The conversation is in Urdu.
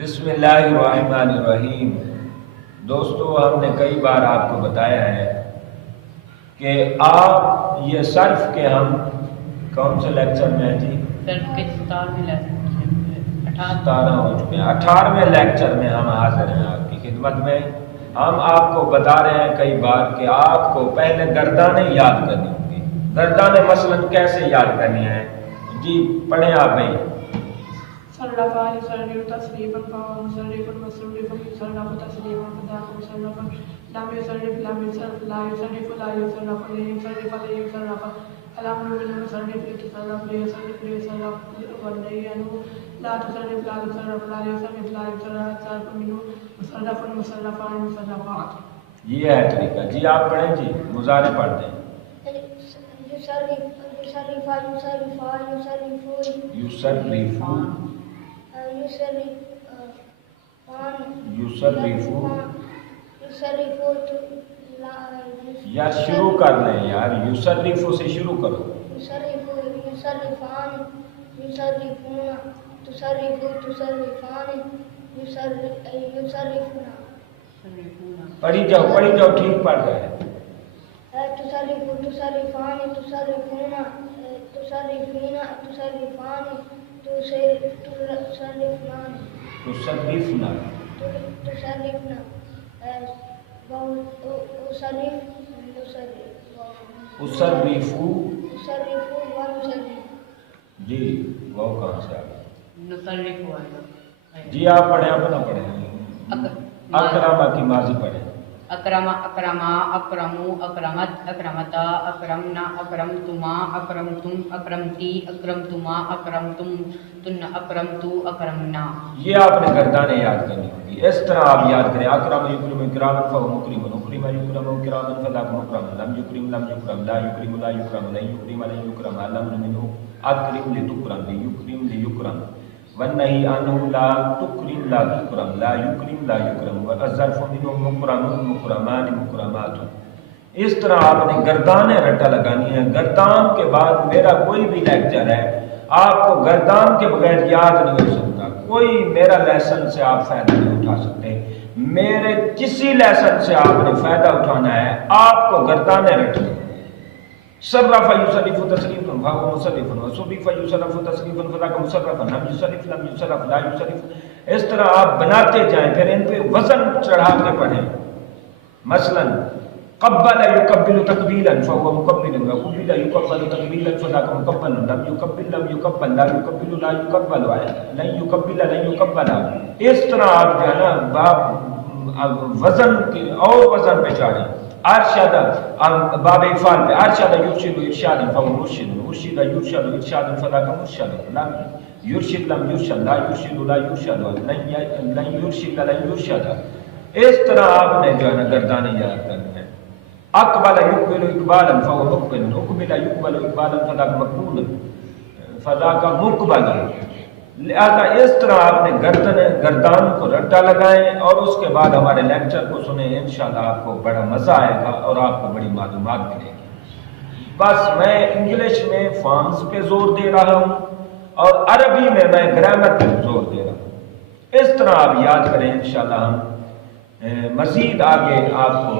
بسم اللہ الرحمن الرحیم۔ دوستو، ہم نے کئی بار آپ کو بتایا ہے کہ آپ یہ صرف کے ہم کون سے لیکچر میں ہیں جی؟ صرف کے 17ویں لیکچر 17 ہو چکے ہیں۔ 18ویں لیکچر میں ہم حاضر ہیں آپ کی خدمت میں۔ ہم آپ کو بتا رہے ہیں کئی بار کہ آپ کو پہلے گردانیں یاد کرنی ہوں گی۔ گردانیں مثلاً کیسے یاد کرنی ہیں جی؟ پڑھیں آپ بھائی۔ صرف يصرف تصريفا فهو مصرف مصرف يصرف تصريفا فذاك مصرف لم يصرف لا يصرف لا يصرف لا يصرف الأمر بالمصرف لتصرف ليصرف والنهي لا تصرف لا يصرف لا يصرف لا يصرف الصرف منه مصرف مصرفان مصرفات۔ یہ ہے طریقہ جی۔ آپ پڑھیں جی، مضارع پڑھ دیں۔ یار شروع کر لیں یار، یصرفو سے شروع کرو۔ پڑھی جاؤ ٹھیک پڑھ رہے ہیں۔ جی وہ کہاں سے آ گیا جی؟ آپ پڑھیں، آپ نہ پڑھیں۔ اکرامہ کی ماضی پڑھیں۔ اکرما اکرما اکرمو اکرمت اکرمتا اکرمنا اکرمتما اکرمتم اکرمتی اکرمتما اکرمتم تن اکرمتو اکرمنا۔ یہ آپ نے گردانیں یاد کرنی ہوگی۔ اس طرح آپ یاد کریں: اکرم یکرم اکراما فہو مکرم، اکرم یکرم اکراما فذاک مکرم، لم یکرم لم یکرم، لا یکرم لا یکرم، لن یکرم لن یکرم، الامر منہ اکرم لتکرم، لیکرم لیکرم، والنہی عنہ لا تکرم لا تکرم، لا یکرم لا یکرم، والظرف منہ مکرم مکرمان مکرمات۔ اس طرح آپ نے گردانیں رٹا لگانی ہیں۔ گردان کے بعد میرا کوئی بھی لیکچر ہے، آپ کو گردان کے بغیر یاد نہیں ہو سکتا۔ کوئی میرا لیسن سے آپ فائدہ نہیں اٹھا سکتے۔ میرے کسی لیسن سے آپ نے فائدہ اٹھانا ہے، آپ کو گردانیں رٹنی۔ صرف یصرف تصریفا فهو مصرف، وصرف یصرف تصریفا فذاک مصرف، لم یصرف لم یصرف لا یصرف۔ اس طرح آپ بناتے جائیں، پھر ان پہ وزن چڑھا کے پڑھیں۔ مثلا قبل یقبل تقبیلا فهو مقبل، وقبل یقبل تقبیلا فذاک مقبل، لم یقبل لم یقبل لا یقبل لا یقبل، لن یقبل لن یقبل۔ اس طرح آپ جو ہے نا وزن کی اور وزن پہ چاڑیں۔ ارشد باب افعال پہ ارشد یرشد ارشاد فهو مرشد، مرشد یرشد ارشاد فذاک مرشد، لم یرشد لم یرشد لا یرشد لا یرشد، لن یرشد لن یرشد۔ اس طرح آپ نے جو ہے نا گردانیں یاد کرنی ہیں۔ اقبل یقبل اقبالا فهو مقبل، اقبل یقبل اقبالا فذاک مقبول فذاک مقبل۔ لہذا اس طرح آپ نے گردان کو رٹا لگائیں اور اس کے بعد ہمارے لیکچر کو سنیں۔ انشاءاللہ آپ کو بڑا مزہ آئے گا اور آپ کو بڑی معلومات ملے گی۔ بس میں انگلش میں فارمز پہ زور دے رہا ہوں اور عربی میں گرامر پہ زور دے رہا ہوں۔ اس طرح آپ یاد کریں، انشاءاللہ ہم مزید آگے آپ کو